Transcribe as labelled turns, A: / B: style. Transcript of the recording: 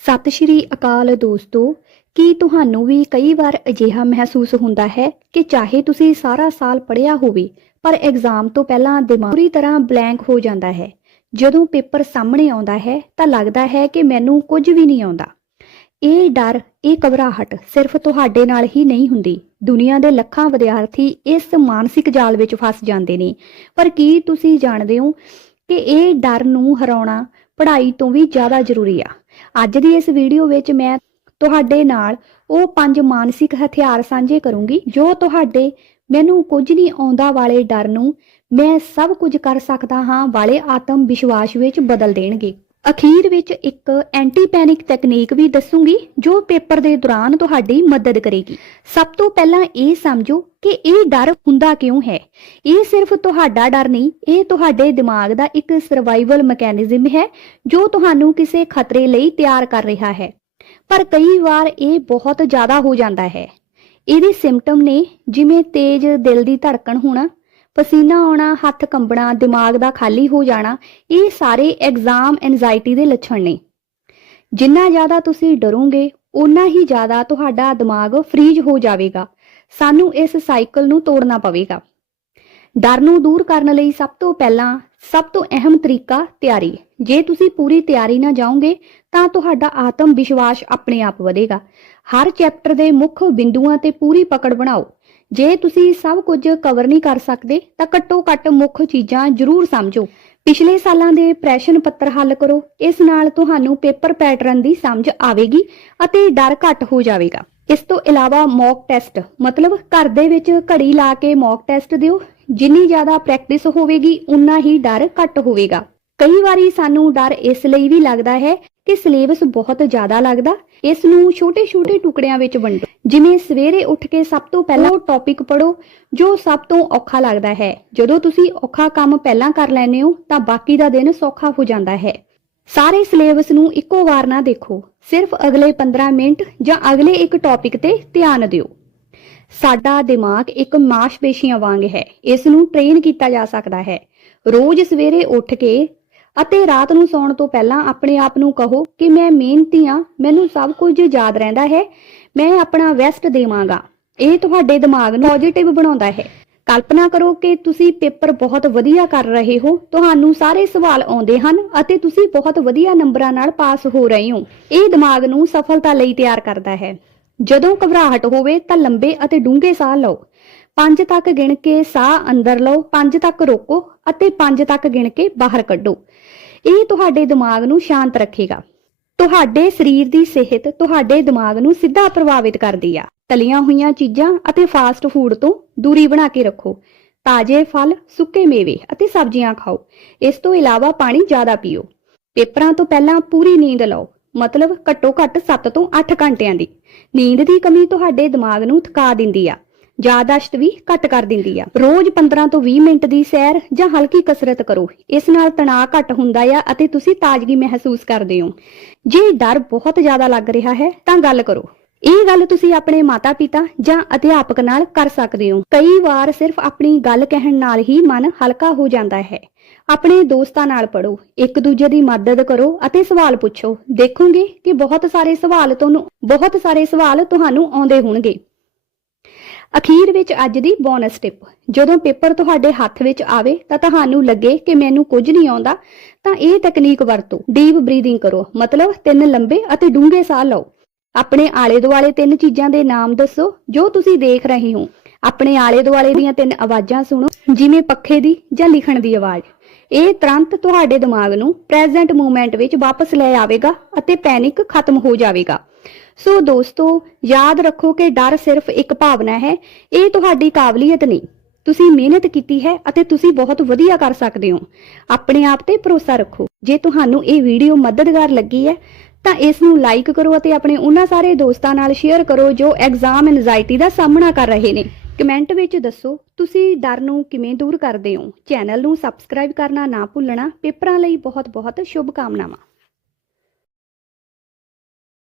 A: ਸਤਿ ਸ਼੍ਰੀ ਅਕਾਲ ਦੋਸਤੋ, ਕੀ ਤੁਹਾਨੂੰ ਵੀ ਕਈ ਵਾਰ ਅਜਿਹਾ ਮਹਿਸੂਸ ਹੁੰਦਾ ਹੈ ਕਿ ਚਾਹੇ ਤੁਸੀਂ ਸਾਰਾ ਸਾਲ ਪੜ੍ਹਿਆ ਹੋਵੇ, ਪਰ ਐਗਜ਼ਾਮ ਤੋਂ ਪਹਿਲਾਂ ਦਿਮਾਗ ਪੂਰੀ ਤਰ੍ਹਾਂ ਬਲੈਂਕ ਹੋ ਜਾਂਦਾ ਹੈ। ਜਦੋਂ ਪੇਪਰ ਸਾਹਮਣੇ ਆਉਂਦਾ ਹੈ, ਤਾਂ ਲੱਗਦਾ ਹੈ ਕਿ ਮੈਨੂੰ ਕੁਝ ਵੀ ਨਹੀਂ ਆਉਂਦਾ। ਇਹ ਡਰ, ਇਹ ਘਬਰਾਹਟ ਸਿਰਫ ਤੁਹਾਡੇ ਨਾਲ ਹੀ ਨਹੀਂ ਹੁੰਦੀ। ਦੁਨੀਆ ਦੇ ਲੱਖਾਂ ਵਿਦਿਆਰਥੀ ਇਸ ਮਾਨਸਿਕ ਜਾਲ ਵਿੱਚ ਫਸ ਜਾਂਦੇ ਨੇ। ਪਰ ਕੀ ਤੁਸੀਂ ਜਾਣਦੇ ਹੋ ਕਿ ਇਹ ਡਰ ਨੂੰ ਹਰਾਉਣਾ ਪੜ੍ਹਾਈ ਤੋਂ ਵੀ ਜ਼ਿਆਦਾ ਜ਼ਰੂਰੀ ਆ? ਅੱਜ ਦੀ ਇਸ ਵੀਡੀਓ ਵਿੱਚ ਮੈਂ ਤੁਹਾਡੇ ਨਾਲ ਉਹ ਪੰਜ ਮਾਨਸਿਕ ਹਥਿਆਰ ਸਾਂਝੇ ਕਰੂੰਗੀ, ਜੋ ਤੁਹਾਡੇ ਮੈਨੂੰ ਕੁਝ ਨਹੀਂ ਆਉਂਦਾ ਵਾਲੇ ਡਰ ਨੂੰ ਮੈਂ ਸਭ ਕੁਝ ਕਰ ਸਕਦਾ ਹਾਂ ਵਾਲੇ ਆਤਮ ਵਿਸ਼ਵਾਸ ਵਿੱਚ ਬਦਲ ਦੇਣਗੇ। ਅਖੀਰ ਵਿੱਚ ਇੱਕ ਐਂਟੀ ਪੈਨਿਕ ਤਕਨੀਕ ਵੀ ਦੱਸੂਗੀ, ਜੋ ਪੇਪਰ ਦੇ ਦੌਰਾਨ ਤੁਹਾਡੀ ਮਦਦ ਕਰੇਗੀ। ਸਭ ਤੋਂ ਪਹਿਲਾਂ ਇਹ ਸਮਝੋ ਕਿ ਇਹ ਡਰ ਹੁੰਦਾ ਕਿਉਂ ਹੈ? ਇਹ ਸਿਰਫ ਤੁਹਾਡਾ ਡਰ ਨਹੀਂ, ਇਹ ਤੁਹਾਡੇ ਦਿਮਾਗ ਦਾ ਇੱਕ ਸਰਵਾਈਵਲ ਮੈਕੈਨਿਜ਼ਮ ਹੈ, ਜੋ ਤੁਹਾਨੂੰ ਕਿਸੇ ਖਤਰੇ ਲਈ ਤਿਆਰ ਕਰ ਰਿਹਾ ਹੈ। ਪਰ ਕਈ ਵਾਰ ਇਹ ਬਹੁਤ ਜ਼ਿਆਦਾ ਹੋ ਜਾਂਦਾ ਹੈ। ਇਹਦੇ ਸਿੰਪਟਮ ਨੇ ਜਿਵੇਂ ਤੇਜ਼ ਦਿਲ ਦੀ ਧੜਕਣ ਹੋਣਾ ਪਸੀਨਾ ਆਉਣਾ, ਹੱਥ ਕੰਬਣਾ, ਦਿਮਾਗ ਦਾ ਖਾਲੀ ਹੋ ਜਾਣਾ, ਇਹ ਸਾਰੇ ਐਗਜ਼ਾਮ ਐਂਜ਼ਾਇਟੀ ਦੇ ਲੱਛਣ ਨੇ। ਜਿੰਨਾ ਜ਼ਿਆਦਾ ਤੁਸੀਂ ਡਰੋਗੇ ਉਨਾ ਹੀ ਜ਼ਿਆਦਾ ਤੁਹਾਡਾ ਦਿਮਾਗ ਫ੍ਰੀਜ ਹੋ ਜਾਵੇਗਾ। ਸਾਨੂੰ ਇਸ ਸਾਈਕਲ ਨੂੰ ਤੋੜਨਾ ਪਵੇਗਾ। ਡਰ ਨੂੰ ਦੂਰ ਕਰਨ ਲਈ ਸਭ ਤੋਂ ਪਹਿਲਾਂ ਸਭ ਤੋਂ ਅਹਿਮ ਤਰੀਕਾ ਤਿਆਰੀ। ਜੇ ਤੁਸੀਂ ਪੂਰੀ ਤਿਆਰੀ ਨਾਲ ਜਾਓਗੇ, ਤਾਂ ਤੁਹਾਡਾ ਆਤਮ ਵਿਸ਼ਵਾਸ ਆਪਣੇ ਆਪ ਵਧੇਗਾ। ਹਰ ਚੈਪਟਰ ਦੇ ਮੁੱਖ ਬਿੰਦੂਆਂ ਤੇ ਪੂਰੀ ਪਕੜ ਬਣਾਓ। ਜੇ ਤੁਸੀਂ ਸਭ ਕੁਝ ਕਵਰ ਨਹੀਂ ਕਰ ਸਕਦੇ, ਤਾਂ ਘੱਟੋ ਘੱਟ ਮੁੱਖ ਚੀਜ਼ਾਂ ਜ਼ਰੂਰ ਸਮਝੋ। ਪਿਛਲੇ ਸਾਲਾਂ ਦੇ ਪ੍ਰੈਸ਼ਨ ਪੱਤਰ ਹੱਲ ਕਰੋ। ਇਸ ਨਾਲ ਤੁਹਾਨੂੰ ਪੇਪਰ ਪੈਟਰਨ ਦੀ ਸਮਝ ਆਵੇਗੀ ਅਤੇ ਡਰ ਘੱਟ ਹੋ ਜਾਵੇਗਾ। ਇਸ ਤੋਂ ਇਲਾਵਾ ਮੌਕ ਟੈਸਟ ਮਤਲਬ ਘਰ ਦੇ ਵਿੱਚ ਘੜੀ ਲਾ ਕੇ ਮੌਕ ਟੈਸਟ ਦਿਓ। ਜਿੰਨੀ ਜ਼ਿਆਦਾ ਪ੍ਰੈਕਟਿਸ ਹੋਵੇਗੀ, ਉਨਾ ਹੀ ਡਰ ਘੱਟ ਹੋਵੇਗਾ। ਕਈ ਵਾਰੀ ਸਾਨੂੰ ਡਰ ਇਸ ਲਈ ਵੀ ਲੱਗਦਾ ਹੈ ਕਿ ਸਿਲੇਬਸ ਬਹੁਤ ਜ਼ਿਆਦਾ ਲੱਗਦਾ ਇਸ ਨੂੰ ਛੋਟੇ-ਛੋਟੇ ਟੁਕੜਿਆਂ ਵਿੱਚ ਵੰਡੋ। ਜਿਵੇਂ ਸਵੇਰੇ ਉੱਠ ਕੇ ਸਭ ਤੋਂ ਪਹਿਲਾਂ ਉਹ ਟੌਪਿਕ ਪੜੋ ਜੋ ਸਭ ਤੋਂ ਔਖਾ ਲੱਗਦਾ ਹੈ। ਜਦੋਂ ਤੁਸੀਂ ਔਖਾ ਕੰਮ ਪਹਿਲਾਂ ਕਰ ਲੈਂਦੇ ਹੋ, ਤਾਂ ਬਾਕੀ ਦਾ ਦਿਨ ਸੌਖਾ ਹੋ ਜਾਂਦਾ ਹੈ। ਸਾਰੇ ਸਿਲੇਬਸ ਨੂੰ ਇੱਕੋ ਵਾਰ ਨਾ ਦੇਖੋ। ਸਿਰਫ ਅਗਲੇ 15 ਮਿੰਟ ਜਾਂ ਅਗਲੇ ਇੱਕ ਟੌਪਿਕ ਤੇ ਧਿਆਨ ਦਿਓ। ਸਾਡਾ ਦਿਮਾਗ ਇੱਕ ਮਾਸਪੇਸ਼ੀਆਂ ਵਾਂਗ ਹੈ। ਇਸ ਨੂੰ ਟ੍ਰੇਨ ਕੀਤਾ ਜਾ ਸਕਦਾ ਹੈ। ਰੋਜ਼ ਸਵੇਰੇ ਉੱਠ ਕੇ ਅਤੇ ਰਾਤ ਨੂੰ ਸੌਣ ਤੋਂ ਪਹਿਲਾਂ ਆਪਣੇ ਆਪ ਨੂੰ ਕਹੋ ਕਿ ਮੈਂ ਮਿਹਨਤੀ ਹਾਂ, ਮੈਨੂੰ ਸਭ ਕੁਝ ਯਾਦ ਰਹਿੰਦਾ ਹੈ, ਮੈਂ ਆਪਣਾ ਬੈਸਟ ਦੇਵਾਂਗਾ। ਇਹ ਤੁਹਾਡੇ ਦਿਮਾਗ ਨੂੰ ਪੋਜ਼ਿਟਿਵ ਬਣਾਉਂਦਾ ਹੈ। ਕਲਪਨਾ ਕਰੋ ਕਿ ਤੁਸੀਂ ਪੇਪਰ ਬਹੁਤ ਵਧੀਆ ਕਰ ਰਹੇ ਹੋ, ਤੁਹਾਨੂੰ ਸਾਰੇ ਸਵਾਲ ਆਉਂਦੇ ਹਨ ਅਤੇ ਤੁਸੀਂ ਬਹੁਤ ਵਧੀਆ ਨੰਬਰਾਂ ਨਾਲ ਪਾਸ ਹੋ ਰਹੇ ਹੋ। ਇਹ ਦਿਮਾਗ ਨੂੰ ਸਫਲਤਾ ਲਈ ਤਿਆਰ ਕਰਦਾ ਹੈ। ਜਦੋਂ ਘਬਰਾਹਟ ਹੋਵੇ ਤਾਂ ਲੰਬੇ ਅਤੇ ਡੂੰਘੇ ਸਾਹ ਲਓ। 5 ਤੱਕ ਗਿਣ ਕੇ ਸਾਹ ਅੰਦਰ ਲਓ 5 ਤੱਕ ਰੋਕੋ ਅਤੇ 5 ਤੱਕ ਗਿਣ ਕੇ ਬਾਹਰ ਕੱਢੋ। ਇਹ ਤੁਹਾਡੇ ਦਿਮਾਗ ਨੂੰ ਸ਼ਾਂਤ ਰੱਖੇਗਾ। ਤੁਹਾਡੇ ਸਰੀਰ ਦੀ ਸਿਹਤ ਤੁਹਾਡੇ ਦਿਮਾਗ ਨੂੰ ਸਿੱਧਾ ਪ੍ਰਭਾਵਿਤ ਕਰਦੀ ਆ। ਤਲੀਆਂ ਹੋਈਆਂ ਚੀਜ਼ਾਂ ਅਤੇ ਫਾਸਟ ਫੂਡ ਤੋਂ ਦੂਰੀ ਬਣਾ ਕੇ ਰੱਖੋ। ਤਾਜ਼ੇ ਫਲ, ਸੁੱਕੇ ਮੇਵੇ ਅਤੇ ਸਬਜ਼ੀਆਂ ਖਾਓ। ਇਸ ਤੋਂ ਇਲਾਵਾ ਪਾਣੀ ਜ਼ਿਆਦਾ ਪੀਓ। ਪੇਪਰਾਂ ਤੋਂ ਪਹਿਲਾਂ ਪੂਰੀ ਨੀਂਦ ਲਓ। ਮਤਲਬ ਘੱਟੋ ਘੱਟ 7 ਤੋਂ 8 ਘੰਟਿਆਂ ਦੀ। ਨੀਂਦ ਦੀ ਕਮੀ ਤੁਹਾਡੇ ਦਿਮਾਗ ਨੂੰ ਥਕਾ ਦਿੰਦੀ ਆ। ਯਾਦਾਸ਼ਤ ਵੀ ਘੱਟ ਕਰ ਦਿੰਦੀ ਆ। ਰੋਜ਼ 15 ਤੋਂ 20 ਮਿੰਟ ਦੀ ਸੈਰ ਜਾਂ ਹਲਕੀ ਕਸਰਤ ਕਰੋ। ਇਸ ਨਾਲ ਤਣਾਅ ਘੱਟ ਹੁੰਦਾ ਆ ਅਤੇ ਤੁਸੀਂ ਤਾਜ਼ਗੀ ਮਹਿਸੂਸ ਕਰਦੇ ਹੋ। ਜੇ ਡਰ ਬਹੁਤ ਜ਼ਿਆਦਾ ਲੱਗ ਰਿਹਾ ਹੈ, ਤਾਂ ਗੱਲ ਕਰੋ। ਇਹ ਗੱਲ ਤੁਸੀਂ ਆਪਣੇ ਮਾਤਾ-ਪਿਤਾ ਜਾਂ ਅਧਿਆਪਕ ਨਾਲ ਕਰ ਸਕਦੇ ਹੋ। ਕਈ ਵਾਰ ਸਿਰਫ ਆਪਣੀ ਗੱਲ ਕਹਿਣ ਨਾਲ ਹੀ ਮਨ ਹਲਕਾ ਹੋ ਜਾਂਦਾ ਹੈ। ਆਪਣੇ ਦੋਸਤਾਂ ਨਾਲ ਪੜੋ ਇੱਕ ਦੂਜੇ ਦੀ ਮਦਦ ਕਰੋ ਅਤੇ ਸਵਾਲ ਪੁੱਛੋ। ਦੇਖੋਗੇ ਕਿ ਬਹੁਤ ਸਾਰੇ ਸਵਾਲ ਤੁਹਾਨੂੰ, ਬਹੁਤ ਸਾਰੇ ਸਵਾਲ ਤੁਹਾਨੂੰ ਆਉਂਦੇ ਹੋਣਗੇ। ਅਖੀਰ ਵਿੱਚ ਅੱਜ ਦੀ ਬੋਨਸ ਟਿਪ। ਜਦੋਂ ਪੇਪਰ ਤੁਹਾਡੇ ਹੱਥ ਵਿੱਚ ਆਵੇ ਤਾਂ ਤੁਹਾਨੂੰ ਲੱਗੇ ਕਿ ਮੈਨੂੰ ਕੁਝ ਨਹੀਂ ਆਉਂਦਾ, ਤਾਂ ਇਹ ਤਕਨੀਕ ਵਰਤੋ। ਡੀਪ ਬਰੀਥਿੰਗ ਕਰੋ। ਮਤਲਬ ਤਿੰਨ ਲੰਬੇ ਅਤੇ ਡੂੰਘੇ ਸਾਹ ਲਓ। ਆਪਣੇ ਆਲੇ ਦੁਆਲੇ ਤਿੰਨ ਚੀਜ਼ਾਂ ਦੇ ਨਾਮ ਦੱਸੋ, ਜੋ ਤੁਸੀਂ ਦੇਖ ਰਹੇ ਹੋ। ਆਪਣੇ ਆਲੇ ਦੁਆਲੇ ਦੀਆਂ ਤਿੰਨ ਆਵਾਜ਼ਾਂ ਸੁਣੋ, ਜਿਵੇਂ ਪੱਖੇ ਦੀ ਜਾਂ ਲਿਖਣ ਦੀ ਆਵਾਜ਼। ਇਹ ਤੁਰੰਤ ਤੁਹਾਡੇ ਦਿਮਾਗ ਨੂੰ ਪ੍ਰੈਜ਼ੈਂਟ ਮੂਮੈਂਟ ਵਿੱਚ ਵਾਪਸ ਲੈ ਆਵੇਗਾ ਅਤੇ ਪੈਨਿਕ ਖਤਮ ਹੋ ਜਾਵੇਗਾ। ਸੋ ਦੋਸਤੋ, ਯਾਦ ਰੱਖੋ ਕਿ ਡਰ ਸਿਰਫ ਇੱਕ ਭਾਵਨਾ ਹੈ, ਇਹ ਤੁਹਾਡੀ ਕਾਬਲੀਅਤ ਨਹੀਂ। ਤੁਸੀਂ ਮਿਹਨਤ ਕੀਤੀ ਹੈ ਅਤੇ ਤੁਸੀਂ ਬਹੁਤ ਵਧੀਆ ਕਰ ਸਕਦੇ ਹੋ। ਆਪਣੇ ਆਪ ਤੇ ਭਰੋਸਾ ਰੱਖੋ। ਜੇ ਤੁਹਾਨੂੰ ਇਹ ਵੀਡੀਓ ਮਦਦਗਾਰ ਲੱਗੀ ਹੈ, ਤਾਂ ਇਸ ਨੂੰ ਲਾਈਕ ਕਰੋ ਅਤੇ ਆਪਣੇ ਉਹਨਾਂ ਸਾਰੇ ਦੋਸਤਾਂ ਨਾਲ ਸ਼ੇਅਰ ਕਰੋ ਜੋ ਐਗਜ਼ਾਮ ਐਂਜ਼ਾਇਟੀ ਦਾ ਸਾਹਮਣਾ ਕਰ ਰਹੇ ਨੇ। ਕਮੈਂਟ ਵਿੱਚ ਦੱਸੋ, ਤੁਸੀਂ ਡਰ ਨੂੰ ਕਿਵੇਂ ਦੂਰ ਕਰਦੇ ਹੋ? ਚੈਨਲ ਨੂੰ ਸਬਸਕ੍ਰਾਈਬ ਕਰਨਾ ਨਾ ਭੁੱਲਣਾ। ਪੇਪਰਾਂ ਲਈ ਬਹੁਤ ਬਹੁਤ ਸ਼ੁਭ ਕਾਮਨਾਵਾਂ